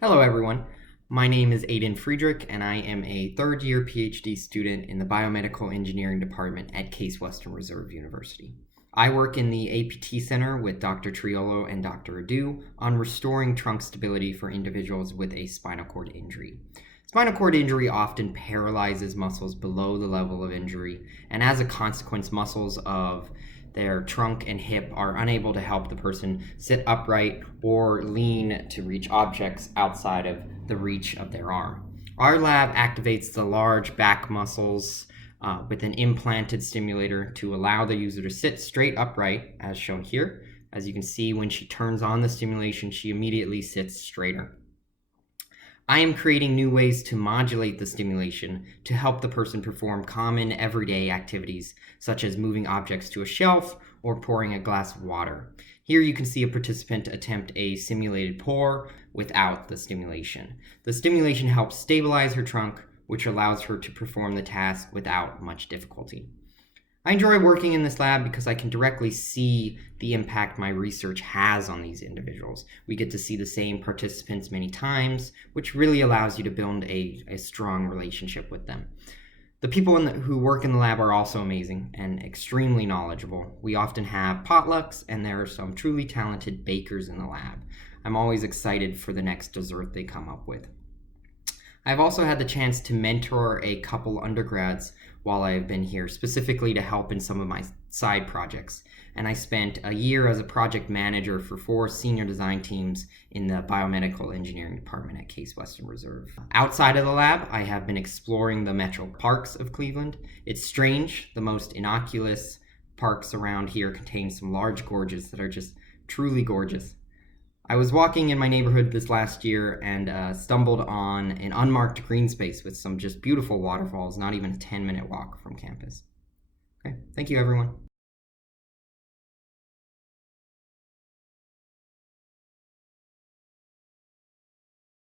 Hello everyone, my name is Aidan Friederich and I am a third-year PhD student in the Biomedical Engineering department at Case Western Reserve University. I work in the APT Center with Dr. Triolo and Dr. Adu on restoring trunk stability for individuals with a spinal cord injury. Spinal cord injury often paralyzes muscles below the level of injury, and as a consequence, muscles of their trunk and hip are unable to help the person sit upright or lean to reach objects outside of the reach of their arm. Our lab activates the large back muscles with an implanted stimulator to allow the user to sit straight upright, as shown here. As you can see, when she turns on the stimulation, she immediately sits straighter. I am creating new ways to modulate the stimulation to help the person perform common everyday activities, such as moving objects to a shelf or pouring a glass of water. Here you can see a participant attempt a simulated pour without the stimulation. The stimulation helps stabilize her trunk, which allows her to perform the task without much difficulty. I enjoy working in this lab because I can directly see the impact my research has on these individuals. We get to see the same participants many times, which really allows you to build a strong relationship with them. The people who work in the lab are also amazing and extremely knowledgeable. We often have potlucks, and there are some truly talented bakers in the lab. I'm always excited for the next dessert they come up with. I've also had the chance to mentor a couple undergrads while I've been here, specifically to help in some of my side projects. And I spent a year as a project manager for 4 senior design teams in the Biomedical Engineering department at Case Western Reserve. Outside of the lab, I have been exploring the metro parks of Cleveland. It's strange, the most innocuous parks around here contain some large gorges that are just truly gorgeous. I was walking in my neighborhood this last year and stumbled on an unmarked green space with some just beautiful waterfalls, not even a 10-minute walk from campus. Okay, thank you everyone.